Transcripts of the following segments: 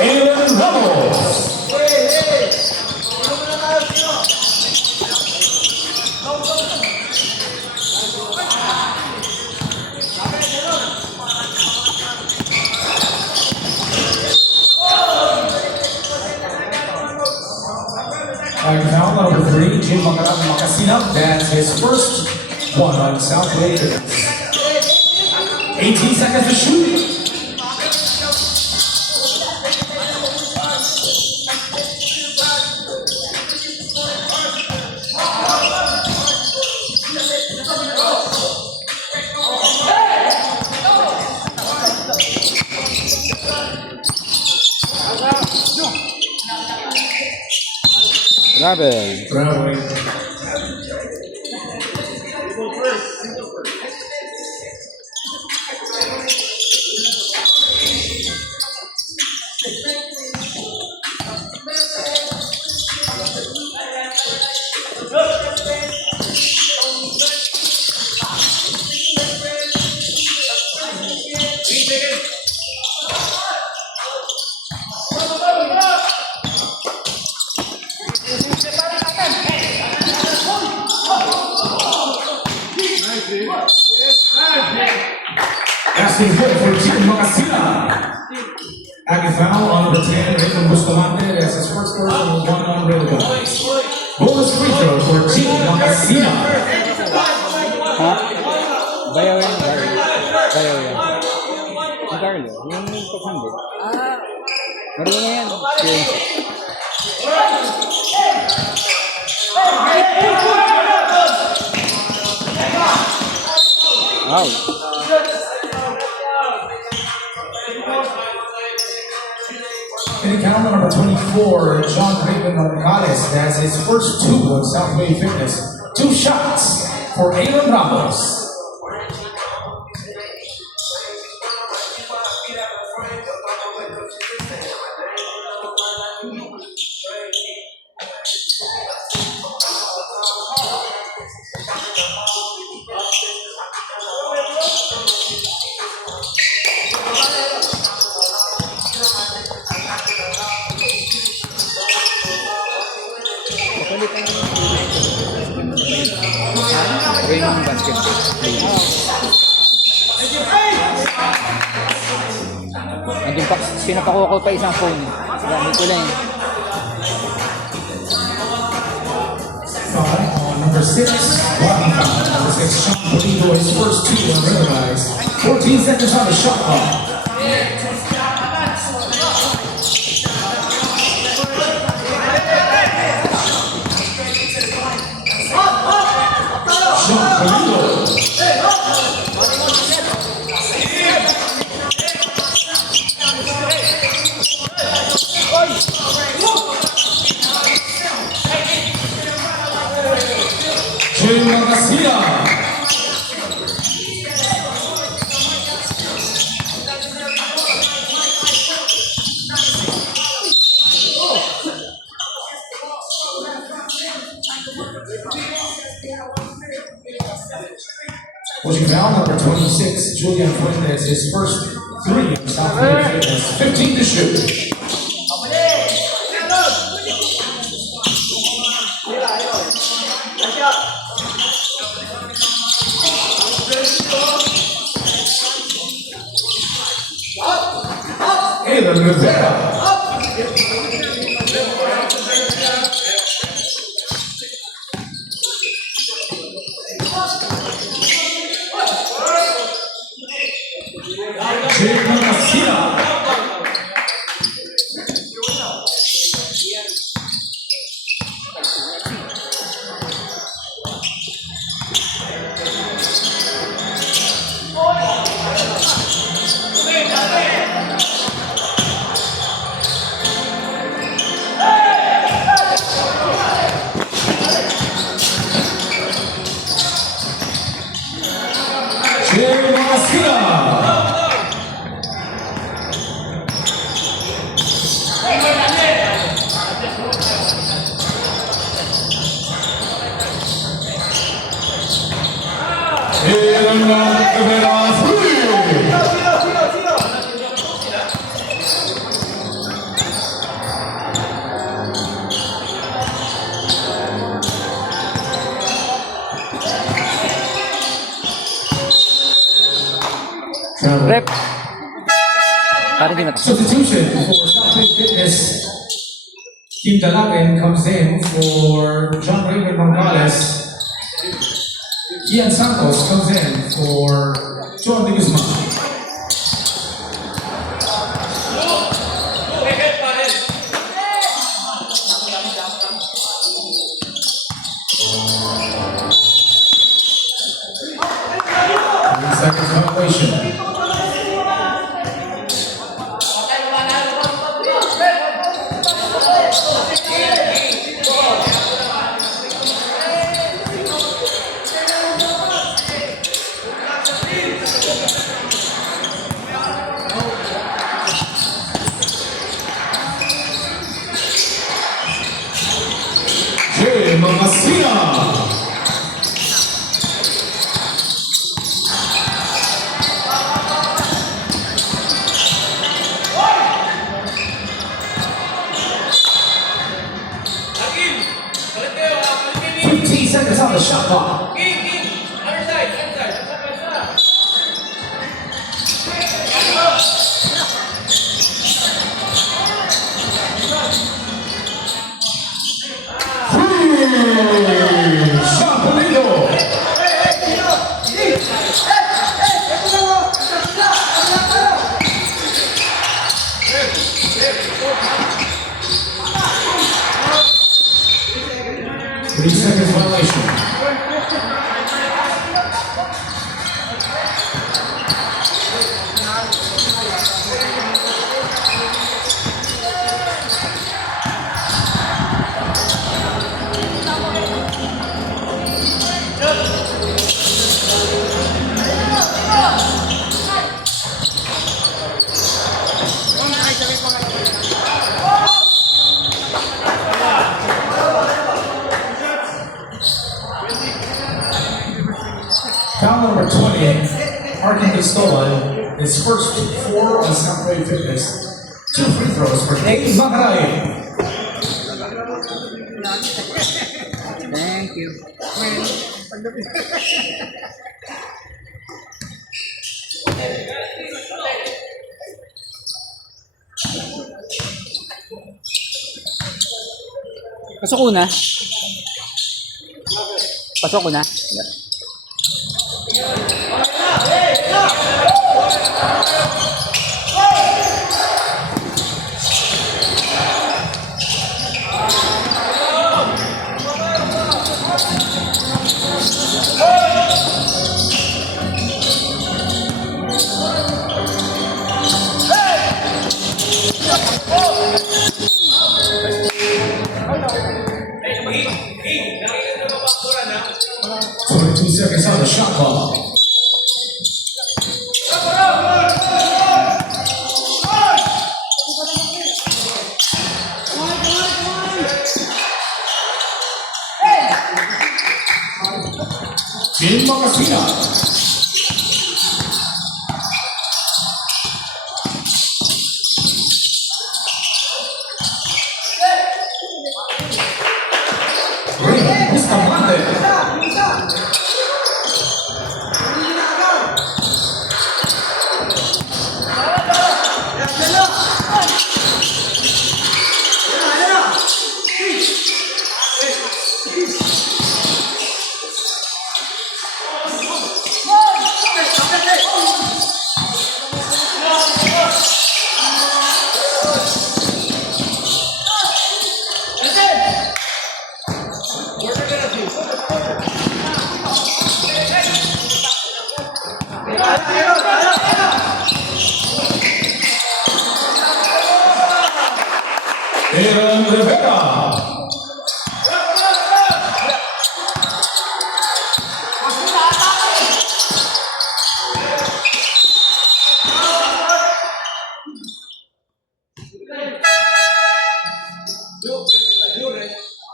Aaron Ramos. Foul number 3, Jim Makasina. That's his first one on Southway. 18 seconds to shoot. Grabe. Asking good for Jim Makasina. Acting foul on number 10, Raymond Bustamante. That's his first personal one on Rilligan. Bonus free throw for Jim Makasina. Ha? Bayaw yan, Garlo. Bayaw yan. Si Garlo, yung pag-handle. Marunong yan. Wow. And count number 24, John Raven Morales. That's his first two on Southway Fitness. 2 shots for Aaron Ramos. Raymond basketball. Nandiyan pa, sinapakukol pa isang phone. Gamit ko lang. Number 6, blocking foul. Number 6, Sean Polito, his first two unrealized. 14 seconds on the shot clock. Sean Polito. Jim Makasina. Pushing foul number 26, Julian Fuentes, his first 3 of Southway Fitness. 15 to shoot. Aaron Rivera. Jake Mangasina. Jake Mangasina. Ilan Rivera 3. Rep. Parang di matapos. Substitution for Southway Fitness. Team Dalagan comes in for John Raymond Gonzalez. Ian Santos comes in for John De Guzman. Seconds violation. Jay Mangasina. Seconds on the shot clock. Shot Polito. 3 seconds violation. Foul number 20, Arkin Pistola, his first 4 on Southway Fitness. 2 free throws for Dave Makaray. Thank you. Pasok ko na. Pasok ko na. Seconds on the shot clock. Jim Mangasina. Raymond Bustamante. Rivera.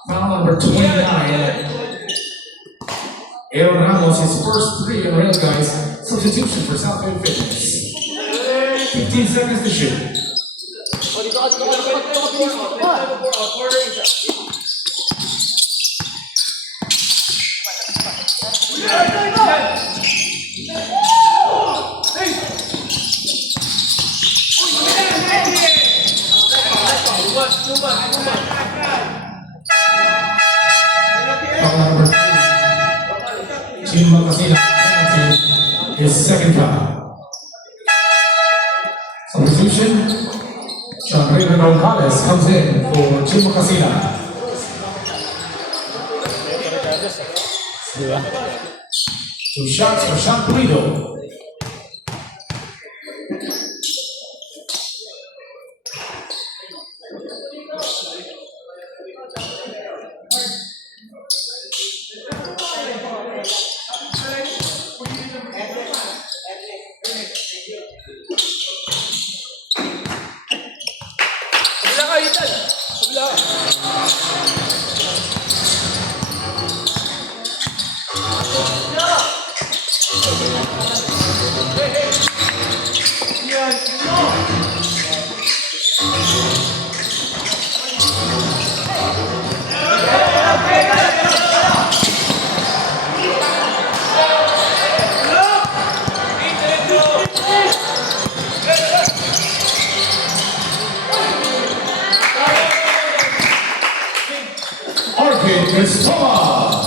Foul number 29. Aaron Ramos, his first three in real guys. Substitution for Southfield Fitness. 15 seconds to shoot. Foul number 3. Chima Casina penalty, his second foul. Substitution. Sean Raven Gonzalez comes in for Chima Casina. Di ba? 2 shots for Sean Pulido. Arcade Cristobal.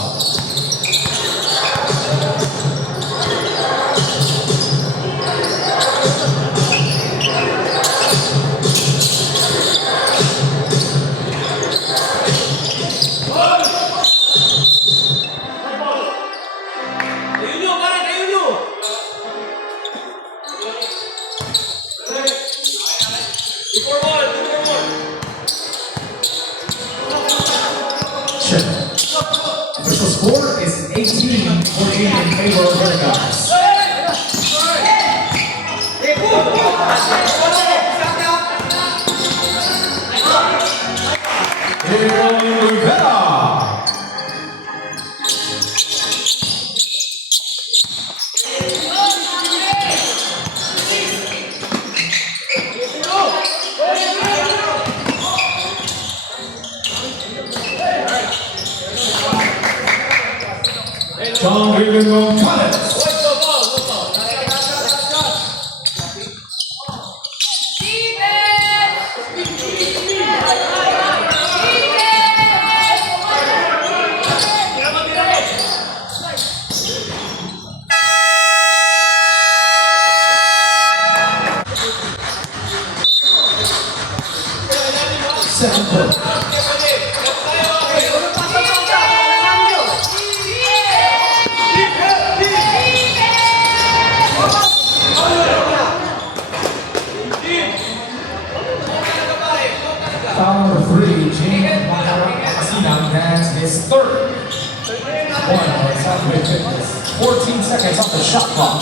Check. Official score is 18-14 in favor of Red Guys. Aaron Rivera. John Raven Gonzalez. Second quarter. Foul number 3, James Casina has his third. One on Southway Fitness. 14 seconds off the shot clock.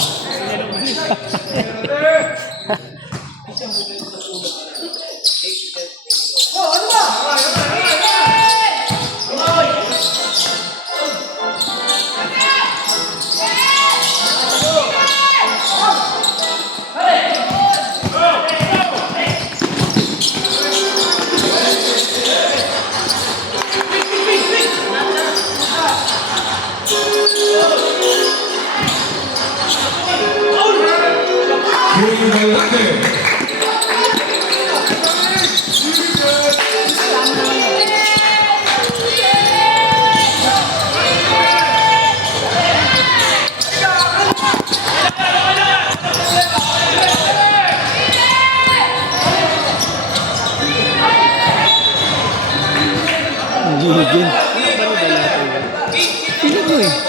Green Melendez. Gigil. Sino mo eh?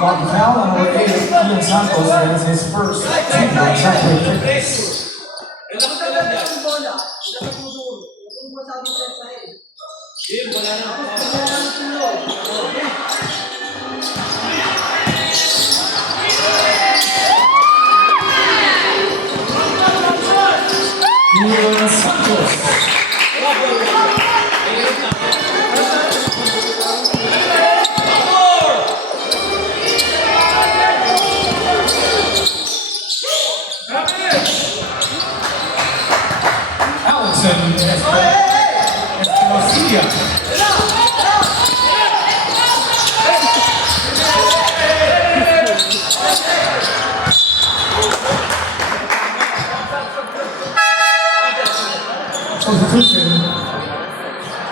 Caught foul on number 8, Ian Santos, that is his first team on Saturday fitness. Ian Santos. Allison Escamilla. Substitution.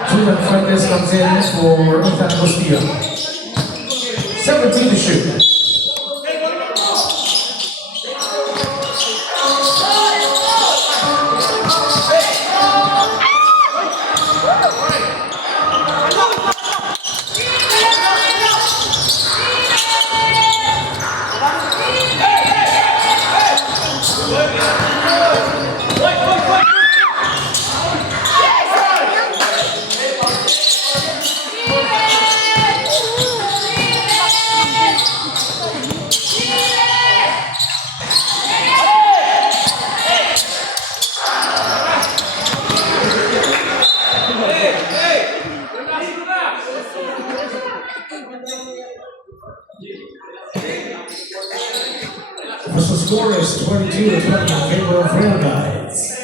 Julian Fuentes comes in for Ethan Costilla. 17 to shoot. The score is 22 to 20 in favor of Rail Guides.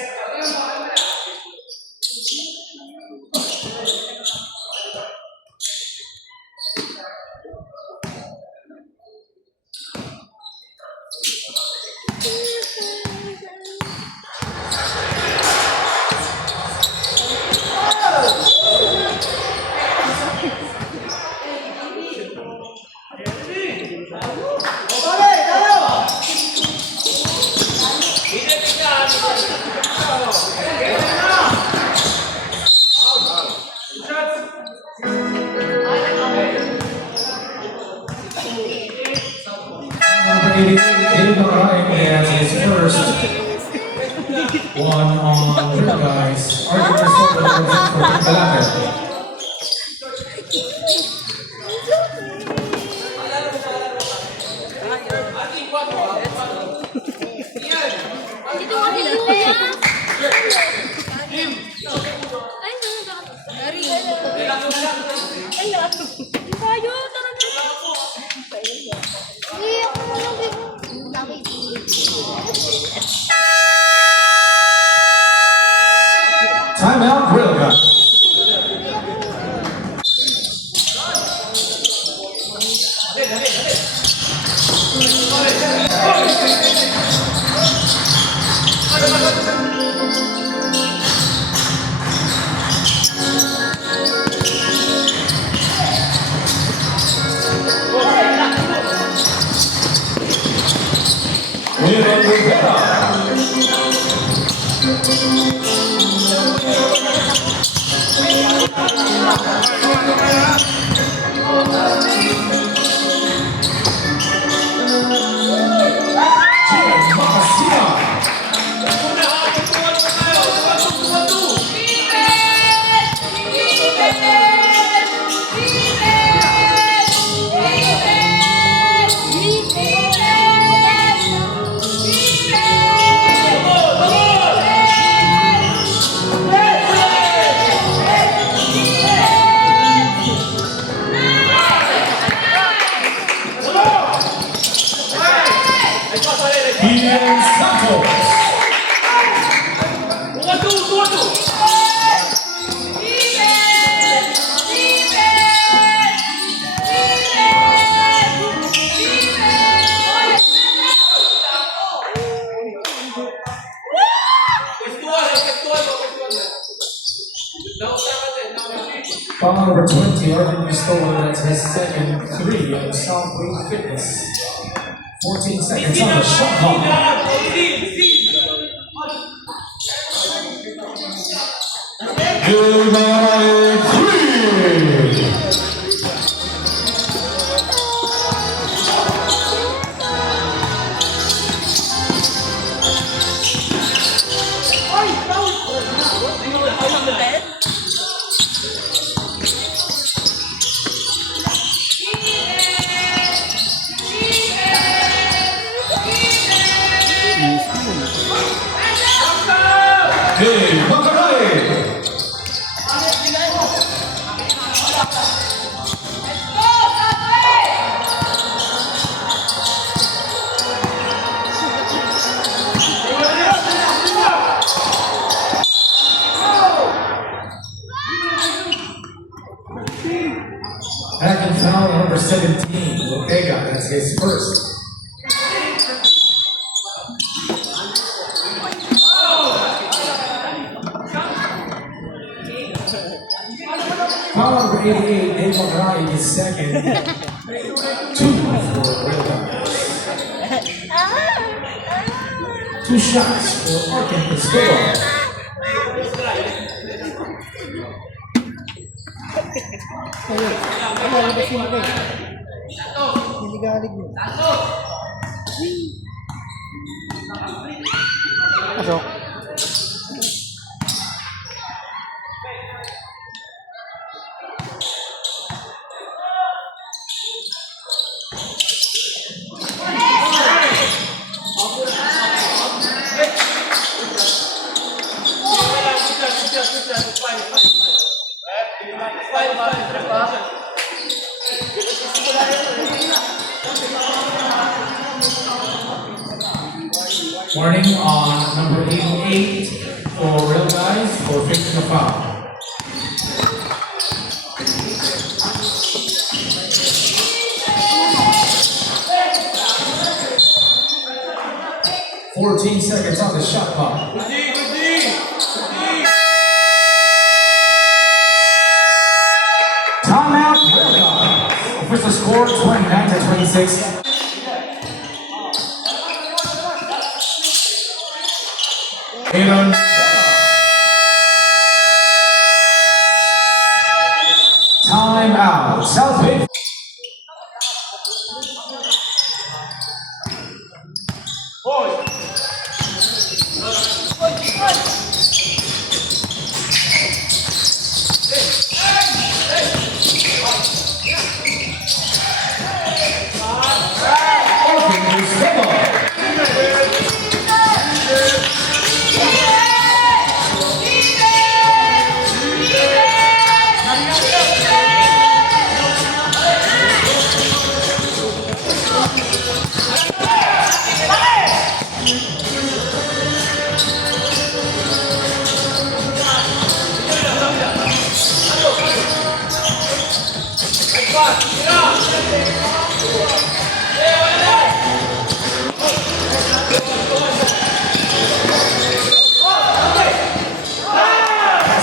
David Makaray has his first one on Rail Guides. Arthur Cristober comes in for Team Galate. Dito kami luya. Ay, tayo, tara na. Ay, ako na lang. Timeout, Rail Guides. William Rivera. Gian Makasina. Ian Santos. Foul number 20, Arvin Cristober, that's his second three on Southway Fitness. 14 seconds on the shot clock. Good night, three. Makaray. Second foul, number 17, Ortega. That's his first. Foul number 88, Dave Makaray, his second. 2 for Real Guys. 2 shots for Arkin Castillo. Niligalig mo. Pasok. Warning on number 88 for Real Guys for fixing a foul. "14 seconds on the shot clock." Timeout, Real Guys. Official score 29-26. Aaron. Time out. South Bay.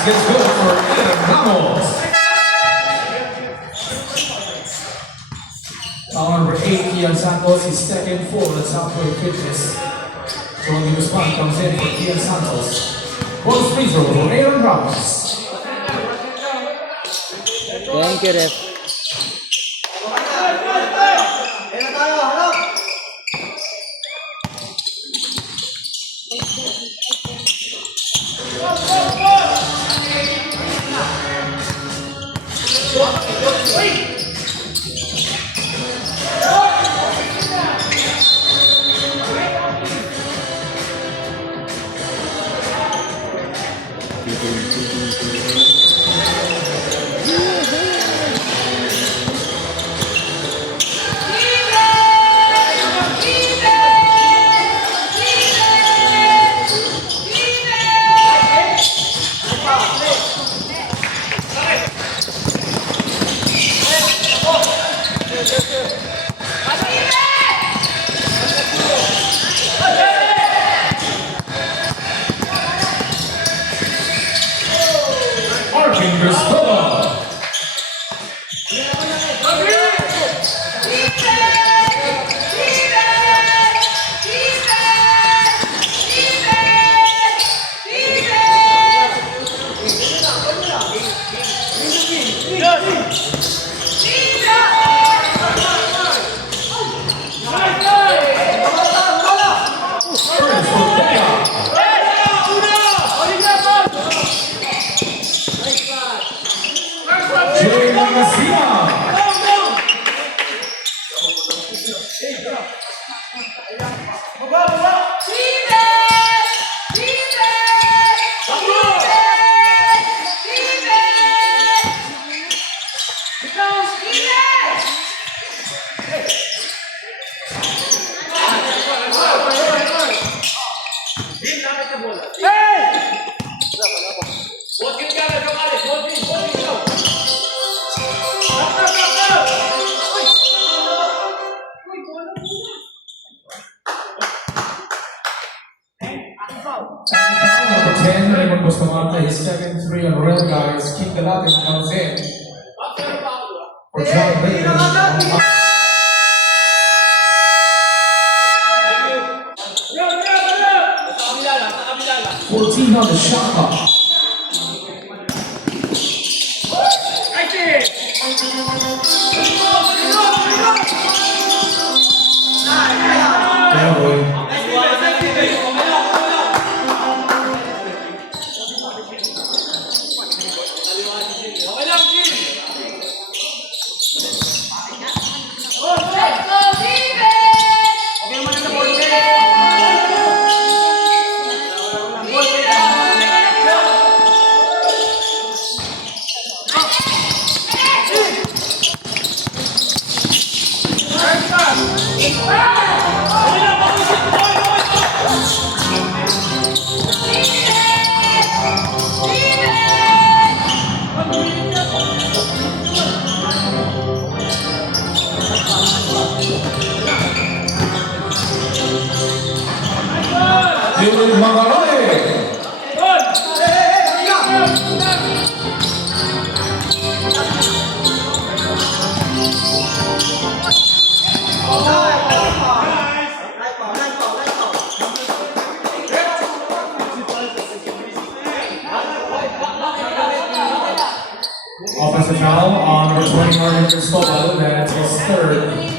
Gets good for Aaron Ramos. Foul number 8, Ian Santos, his second for the Southway Fitness. Joining the spot comes in for Ian Santos. Bonus free throw for Aaron Ramos. Thank you, ref. Arkin Castillo. 10, Raymond Bustamante, his second three on the rail, guys. King Galatin comes in for John Ray. 14 on the shot clock. Yeah, boy. Let's go, Dylan Mangaloy. Offensive foul on number 20, Marvin Cristobal. That's his third.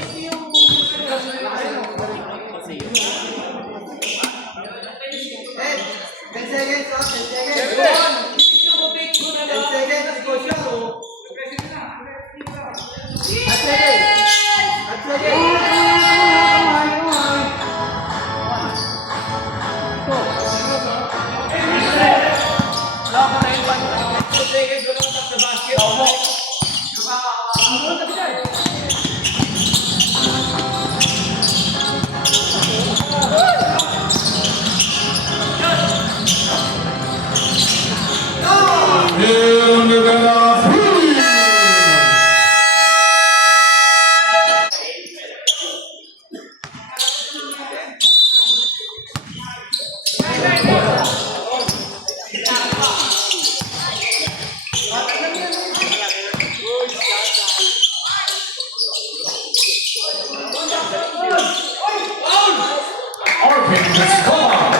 Arvin Cristobal.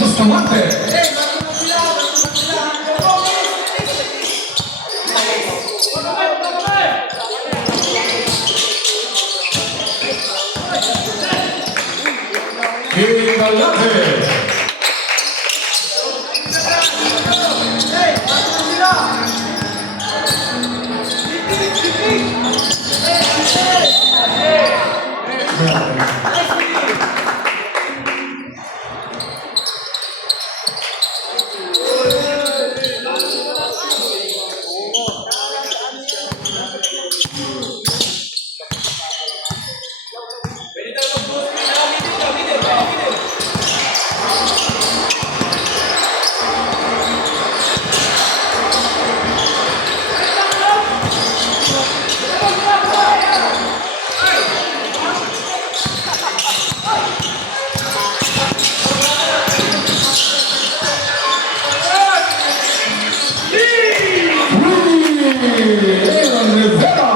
Bustamante. King Galatin. Aaron Rivera.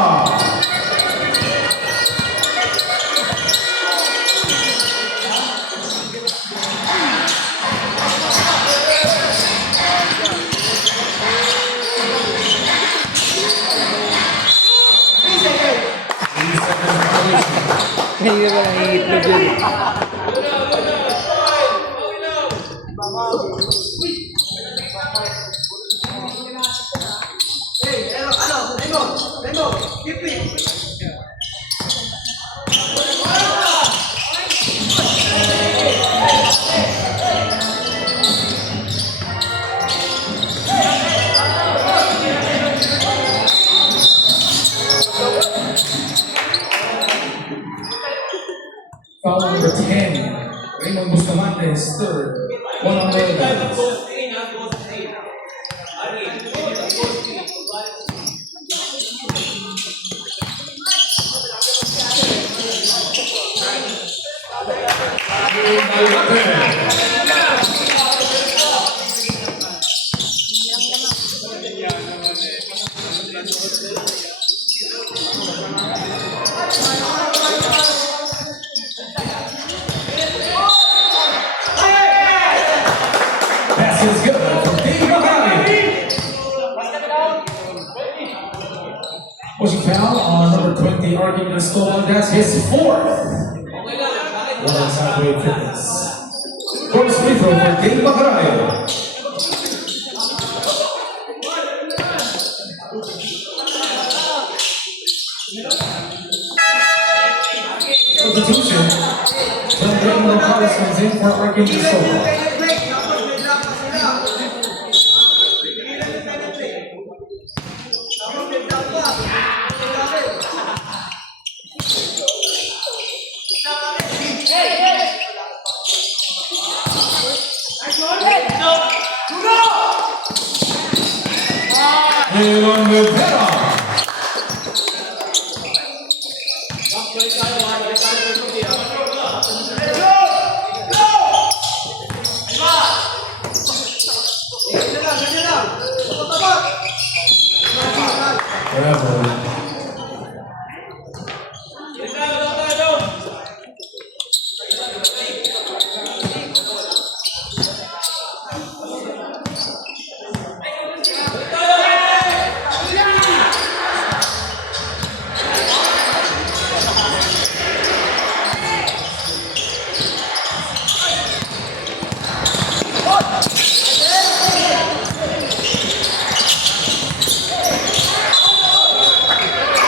Hindi ko lang iitlog yun. Foul number 10, Raymond Bustamante, his third, one on the guys. Pass is good from Dave Mahali. Pushing foul on number 20, Arkin Escobar. That's his fourth. One on Southway Fitness. First free throw for Dave Mahali. Substitution. Then Dave Mahali comes in for Arkin Escobar. Leon Rivera. Bravo.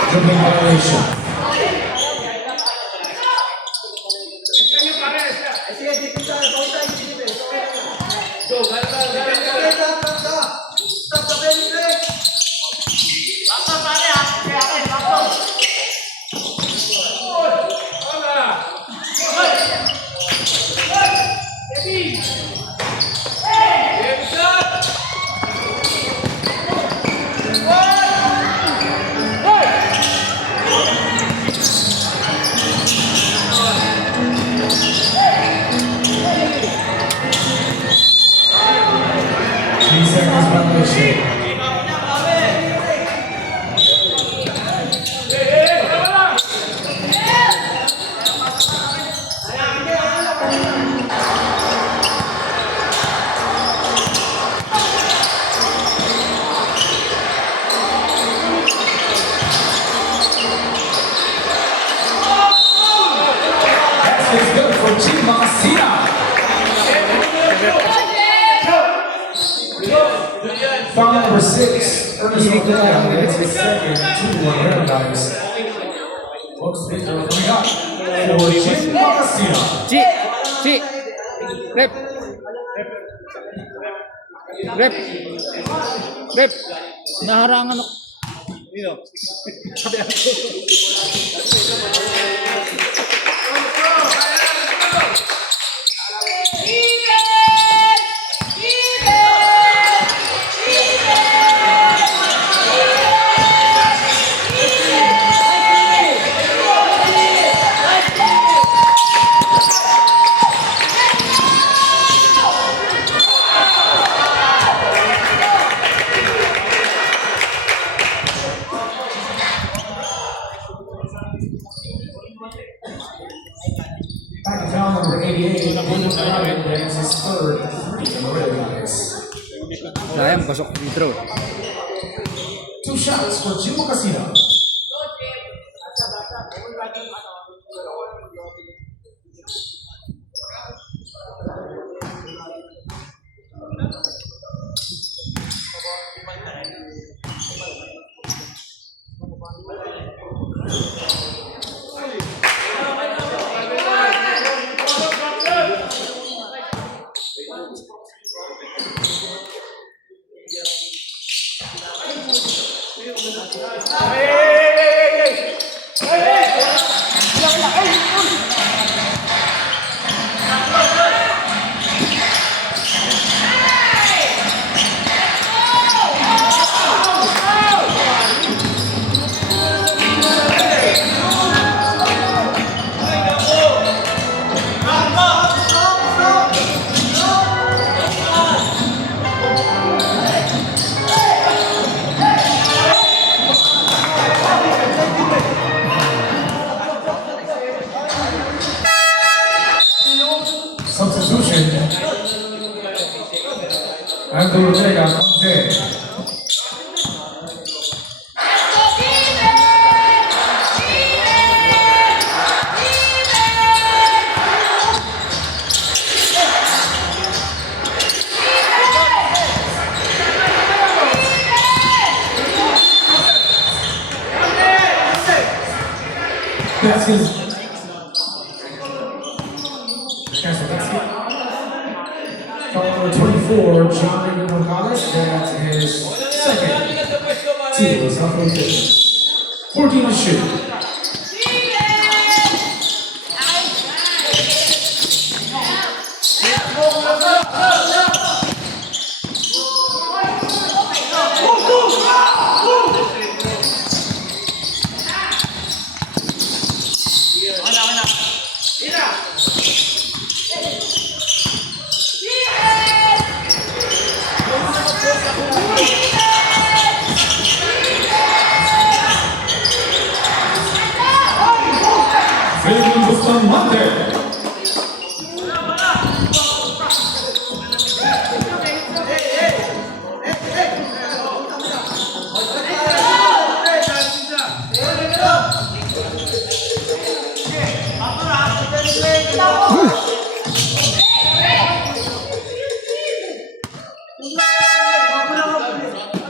Dribbling violation. It's good for Chimasina. Foul number 6, Ernest Ortega. It's his second 2-1 red guys. Looks big for Chimasina. Chi! Rep! Rep! Rep! Naharangan ako. Back to foul number 88, William Ryan, that's his third 3 in the red guys. Sayang, pasok free throw. 2 shots for Chimasina. Andrew Ortega comes in. That's his. Foul number 24, John Raymond Morales. That's his second. Two, South Philippines. 14 to shoot. Raymond Bustamante.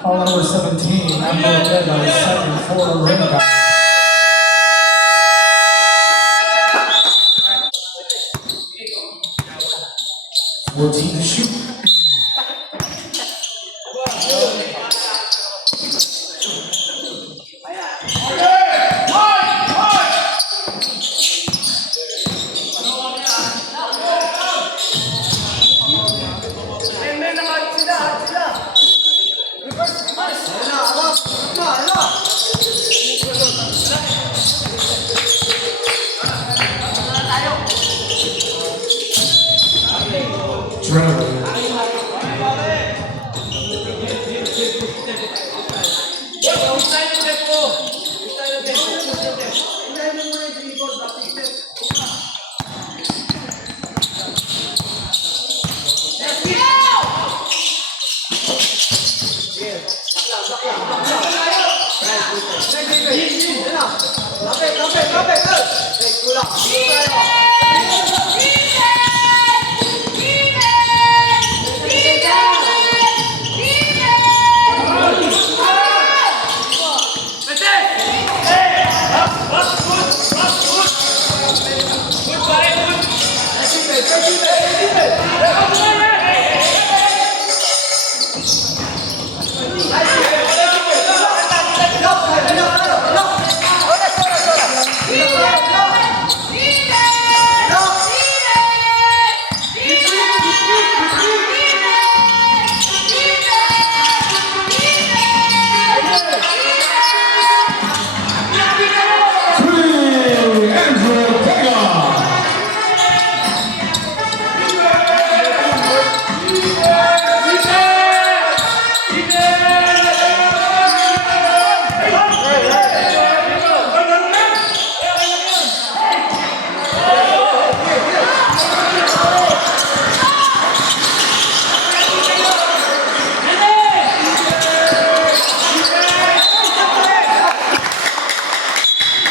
Foul number 17, Andrew Ortega is second for Renga. Fourteen to shoot. Dribbling.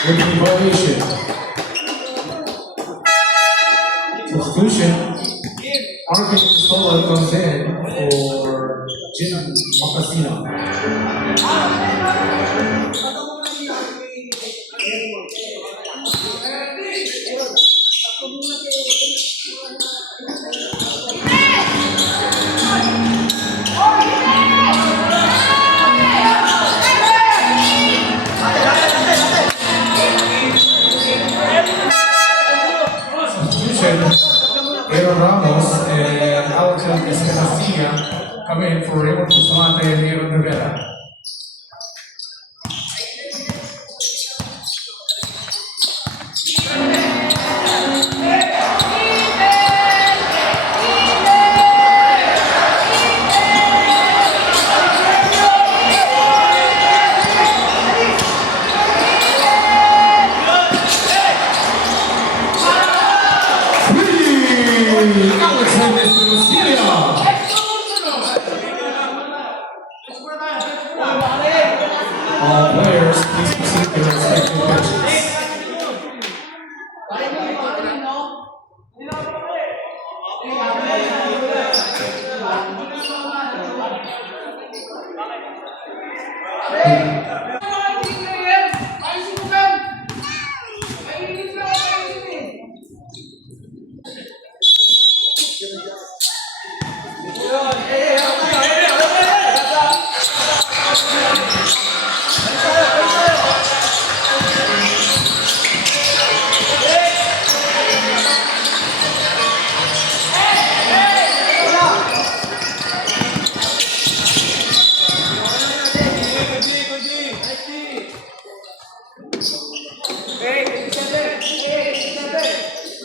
Rookie violation. Substitution. Arkin Pistola comes in for Jim Macasino. Aaron Ramos and Alton Escalacilla come in for Raymond Bustamante and Aaron Rivera. Alexander Escalacilla.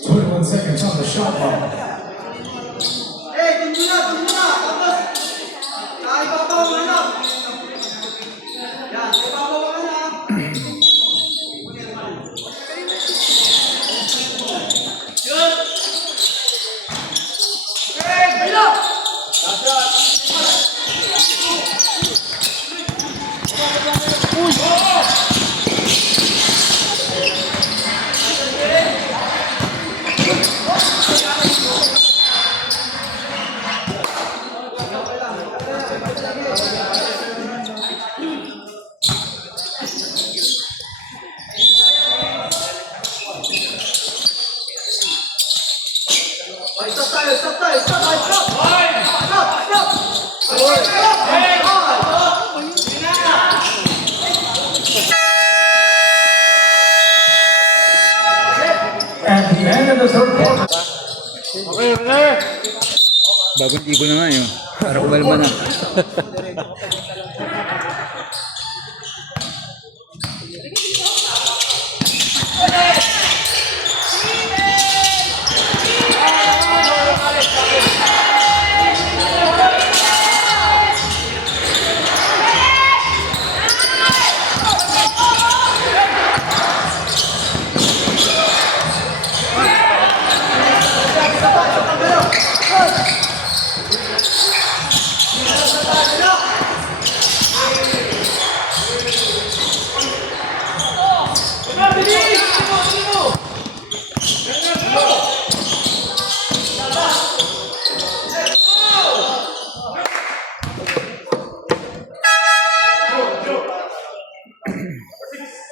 21 seconds on the shot clock. Tingnan na. Tapos, ibabaw mo na. Yan, ibabaw ka na. Stop tayo, stop tayo, stop, stop! Stop, stop! At the end of the third quarter. Bagong tiko na nga yun. Parang kumalma na.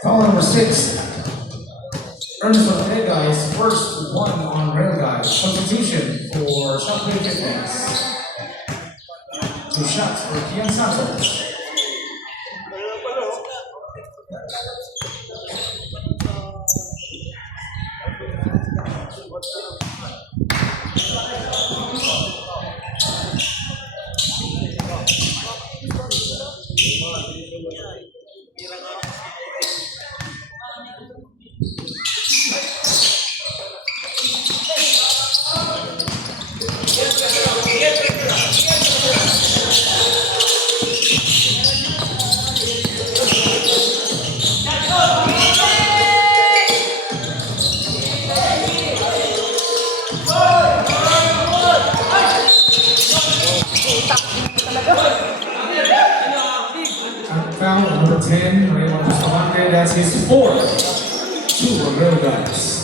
Foul number 6. Ernest Ortega is first one on rail guys. Substitution for Shotplay Fitness. 2 shots for Kian Santos. Foul number 10, Raymond Bustamante, that's his 4th. 2 on rail guys.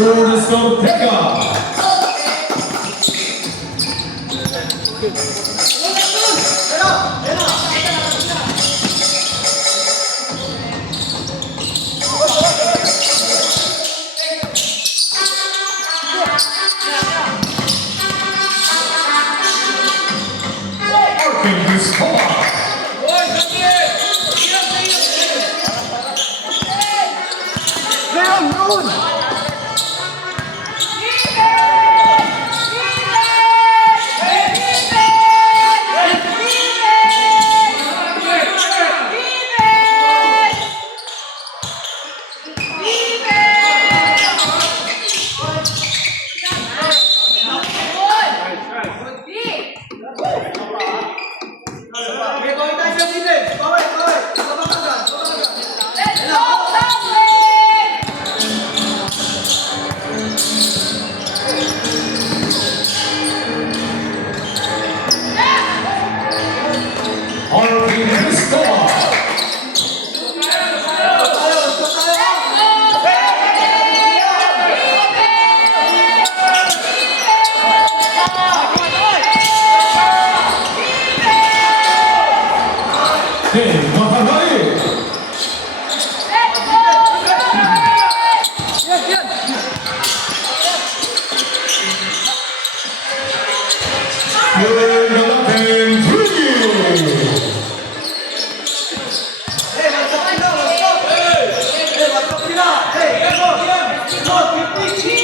Ernest Ortega. Arkin Vizcarra. Philippines 3. Hey, what's up nila? What's up? Hey, what's up nila? Hey, go, go, 50.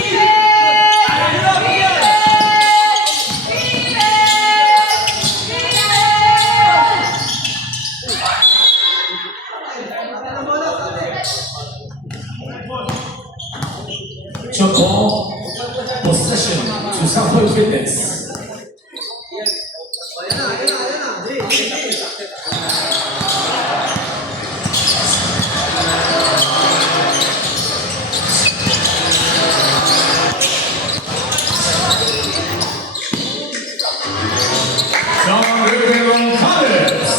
Jump ball, possession to Southwood Fitness. John Rivera Collins.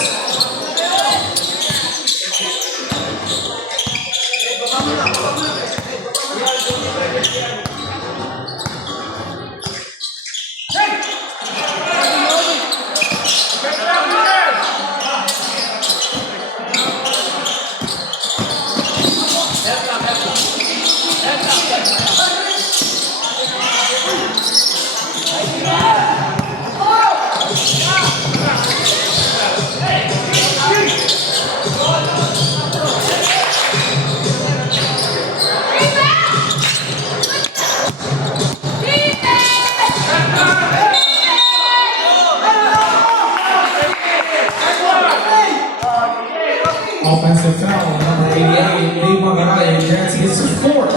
Offensive foul, number 88, Dave Magaray, advancing his fourth.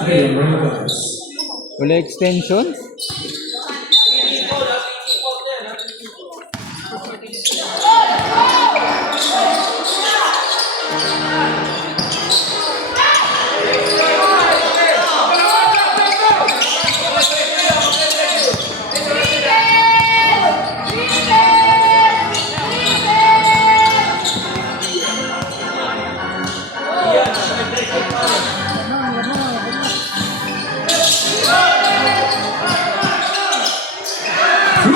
William Rivers. Wala extension?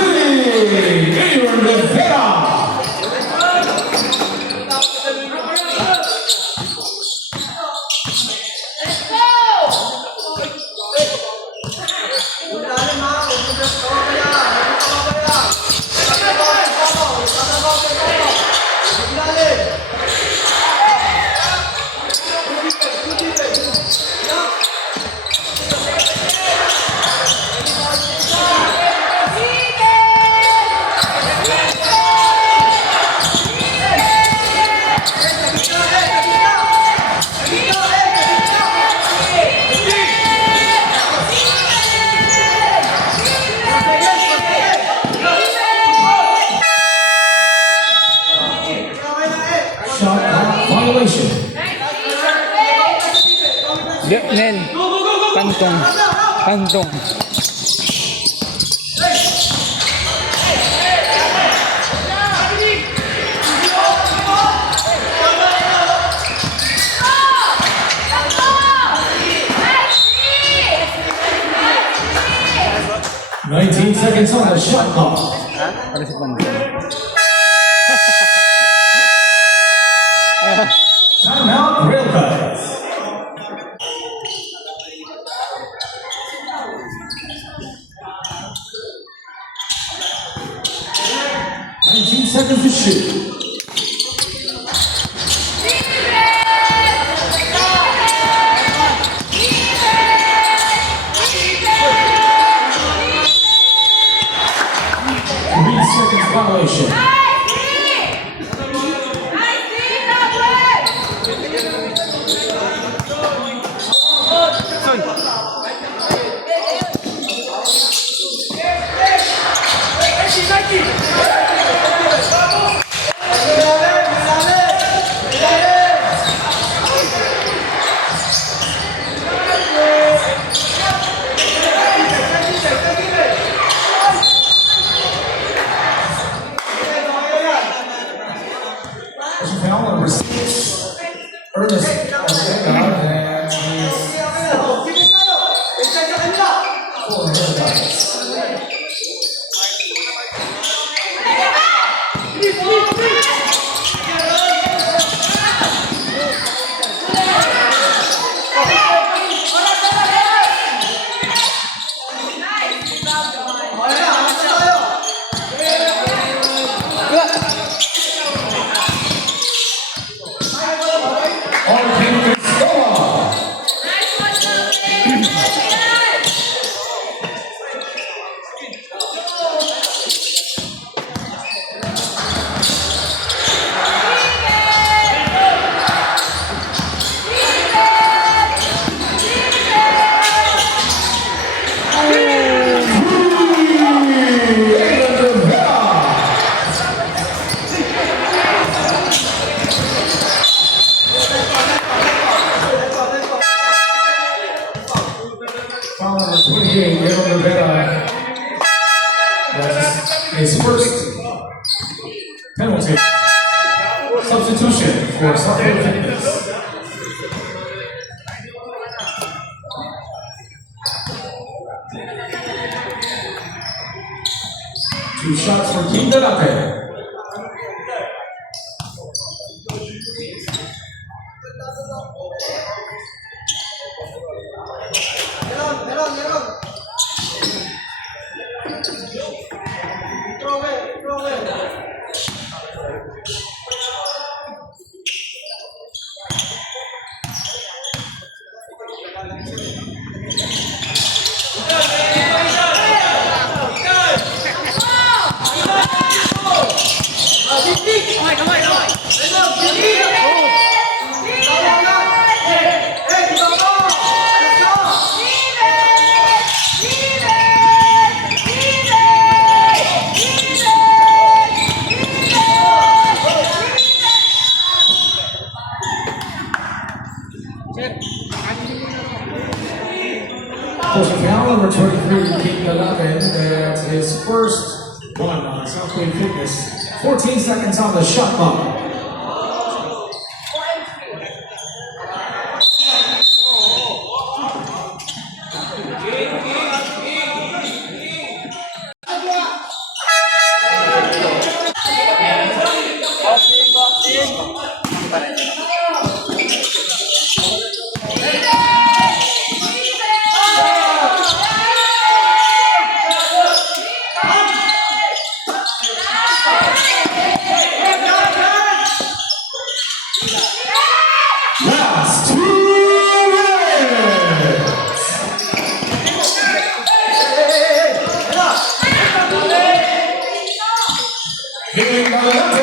Aaron Rivera. Shot clock violation. Nel. Kantong. Kantong. Nice! 19 seconds on the shot clock. Para sa Kantong. Timeout, Rail Guys. Seconds to shoot. Seconds violation. Foul number 6. Ernest Ortega and Foul number 28, Aaron Rivera. That's his first penalty. Substitution for Southfield Fitness. Two shots for King Delate. Meron. Throw away. Forcing foul number 23, King Delate. That's his first one on Southfield Fitness. 14 seconds on the shot clock. Last 2 minutes. King Delate.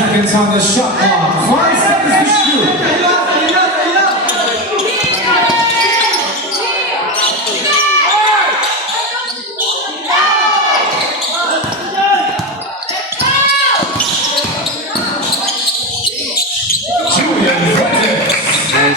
Seconds on the shot clock. 5 seconds to shoot. Julian Fuentes. Hey,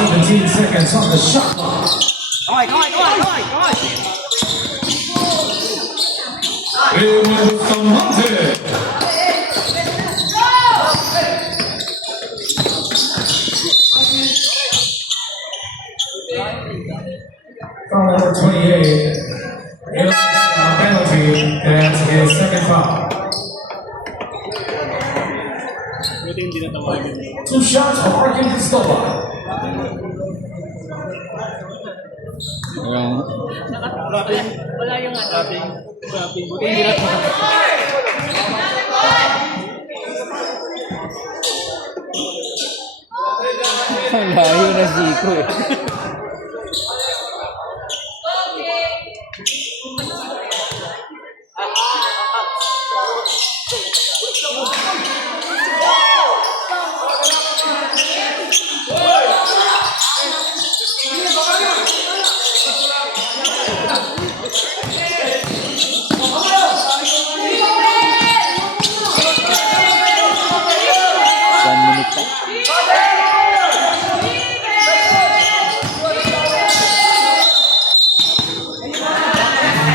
17 seconds on the shot clock. Aaron Bustamante. Foul number 28. Aaron penalty. That's his second foul. 2 shots for Arkin Cristobal. Ang layo na Zico eh.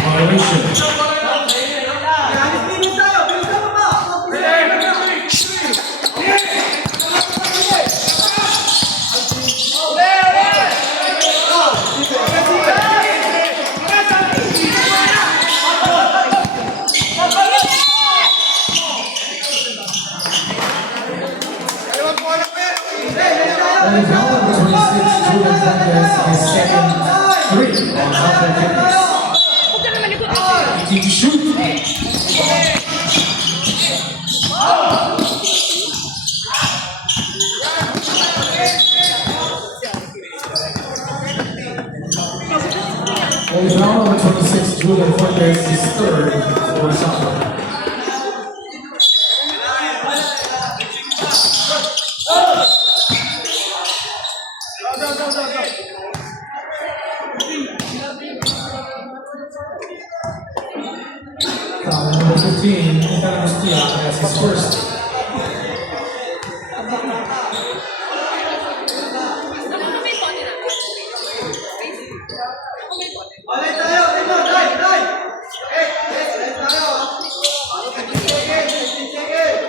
Violation. Only foul number 26, Julian Fuentes, his third for Sapa. Foul number 15, Ethan Agustia, has his first. Alay tayo, ito, dai, dai. Dai tayo. 15 seconds, 15 seconds.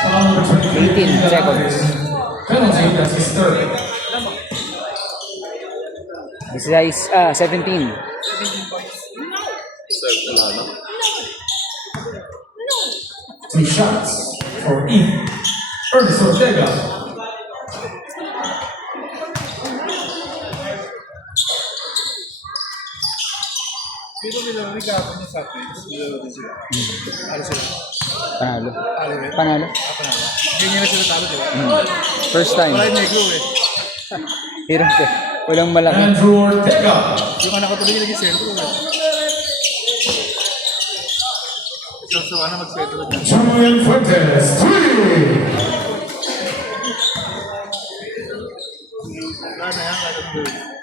Foul number 28, 18 Ethan seconds. Alvarez. Penalty, that's his third. This is 17. Two shots for Ernest Ortega. Dito nila regalo niya sa akin. Nilaro din sila. Ano sila? Panalo. Talo rin. Panalo. Ganyan na sila talo, di ba? First time. Wala yung negro eh. Hirap ka. Walang malaki. Andrew Ortega. Yung anak ko tuloy yung naging sentro. So, ano mag-sentro na. Julian Fuentes, three. Wala na yan, wala na.